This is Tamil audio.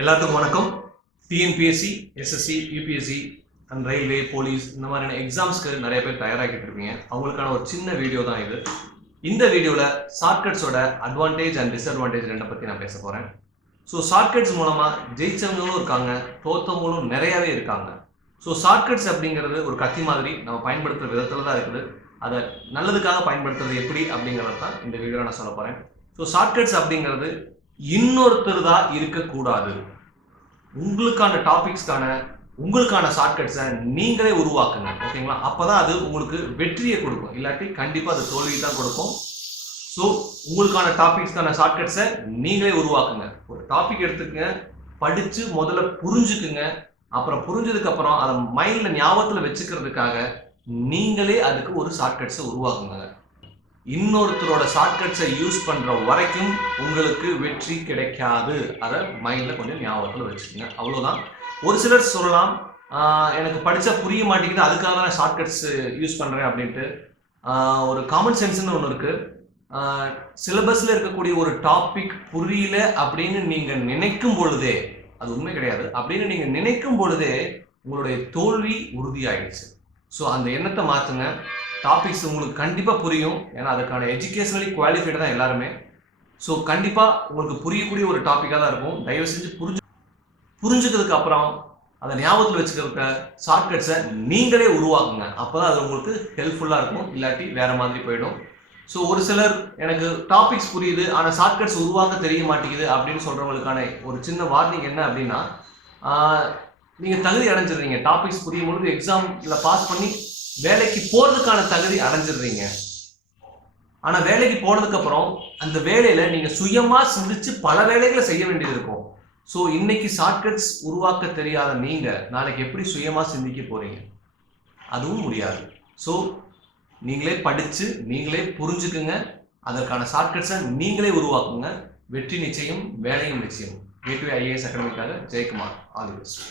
எல்லாத்துக்கும் வணக்கம். TNPSC, SSC, UPSC and railway, police இந்த மாதிரியான எக்ஸாம்ஸ்க்கு நிறைய பேர் தயாராகிட்டு இருப்பீங்க. அவங்களுக்கான ஒரு சின்ன வீடியோ தான் இது. இந்த வீடியோவில் ஷார்ட்கட்ஸோட அட்வான்டேஜ் அண்ட் டிஸ்அட்வான்டேஜ் ரெண்டை பற்றி நான் பேச போகிறேன். ஸோ ஷார்ட்கட்ஸ் மூலமாக ஜெயிச்சவங்களும் இருக்காங்க, தோத்தவங்களும் நிறையாவே இருக்காங்க. ஸோ ஷார்ட்கட்ஸ் அப்படிங்கிறது ஒரு கத்தி மாதிரி நம்ம பயன்படுத்துகிற விதத்தில் தான் இருக்குது. அதை நல்லதுக்காக பயன்படுத்துறது எப்படி அப்படிங்கிறது தான் இந்த வீடியோவில் நான் சொல்ல போகிறேன். ஸோ ஷார்ட்கட்ஸ் அப்படிங்கிறது இன்னொருத்தர் தான் இருக்கக்கூடாது. உங்களுக்கான டாபிக்ஸ்க்கான உங்களுக்கான ஷார்ட்கட்ஸை நீங்களே உருவாக்குங்க. ஓகேங்களா? அப்போதான் அது உங்களுக்கு வெற்றியை கொடுக்கும். இல்லாட்டி கண்டிப்பாக அது தோல்வி தான் கொடுக்கும். ஸோ உங்களுக்கான டாபிக்ஸ்க்கான ஷார்ட்கட்ஸை நீங்களே உருவாக்குங்க. ஒரு டாபிக் எடுத்துக்கங்க, படித்து முதல்ல புரிஞ்சுக்குங்க. அப்புறம் புரிஞ்சதுக்கப்புறம் அதை மைண்டில் ஞாபகத்தில் வச்சுக்கிறதுக்காக நீங்களே அதுக்கு ஒரு ஷார்ட்கட்ஸை உருவாக்குங்க. இன்னொருத்தரோட ஷார்ட்கட்ஸை யூஸ் பண்ணுற வரைக்கும் உங்களுக்கு வெற்றி கிடைக்காது. அதை மைண்டில் கொஞ்சம் ஞாபகத்தில் வச்சுக்கோங்க. அவ்வளோதான். ஒரு சிலர் சொல்லலாம், எனக்கு படித்தா புரிய மாட்டேங்குது, அதுக்காக தான் நான் ஷார்ட்கட்ஸ் யூஸ் பண்ணுறேன் அப்படின்ட்டு. ஒரு காமன் சென்ஸ்னு ஒன்று இருக்குது. சிலபஸில் இருக்கக்கூடிய ஒரு டாபிக் புரியல அப்படின்னு நீங்கள் நினைக்கும் பொழுதே, அது உண்மை கிடையாது, அப்படின்னு நீங்கள் நினைக்கும் பொழுதே உங்களுடைய தோல்வி உறுதியாயிடுச்சு. ஸோ அந்த எண்ணத்தை மாற்றுங்க. டாபிக்ஸ் உங்களுக்கு கண்டிப்பாக புரியும். ஏன்னா அதுக்கான எஜுகேஷனலி குவாலிஃபைடு தான் எல்லாருமே. ஸோ கண்டிப்பாக உங்களுக்கு புரியக்கூடிய ஒரு டாப்பிக்காக தான் இருக்கும். தயவு செஞ்சு புரிஞ்சுக்கிறதுக்கு அப்புறம் அதை ஞாபகத்தில் வச்சுக்கிறதுக்கு ஷார்ட்கட்ஸை நீங்களே உருவாக்குங்க. அப்போ தான் அது உங்களுக்கு ஹெல்ப்ஃபுல்லாக இருக்கும். இல்லாட்டி வேறு மாதிரி போயிடும். ஸோ ஒரு சிலர் எனக்கு டாபிக்ஸ் புரியுது ஆனால் ஷார்ட்கட்ஸ் உருவாக்க தெரிய மாட்டேங்குது அப்படின்னு சொல்கிறவங்களுக்கான ஒரு சின்ன வார்னிங் என்ன அப்படின்னா, நீங்கள் தகுதி அடைஞ்சிடுறீங்க. டாபிக்ஸ் புரியும் பொழுது எக்ஸாமில் பாஸ் பண்ணி வேலைக்கு போகிறதுக்கான தகுதி அடைஞ்சிடுறீங்க. ஆனால் வேலைக்கு போனதுக்கப்புறம் அந்த வேலையில் நீங்கள் சுயமாக சிந்திச்சு பல வேலைகளை செய்ய வேண்டியது இருக்கும். ஸோ இன்னைக்கு ஷார்ட்கட்ஸ் உருவாக்க தெரியாத நீங்கள் நாளைக்கு எப்படி சுயமாக சிந்திக்க போகிறீங்க? அதுவும் முடியாது. ஸோ நீங்களே படித்து நீங்களே புரிஞ்சுக்குங்க. அதற்கான ஷார்ட்கட்ஸை நீங்களே உருவாக்குங்க. வெற்றி நிச்சயம், வேலையும் நிச்சயம். கேட்வே IAS அகாடமிக்காக ஜெயக்குமார். All the best.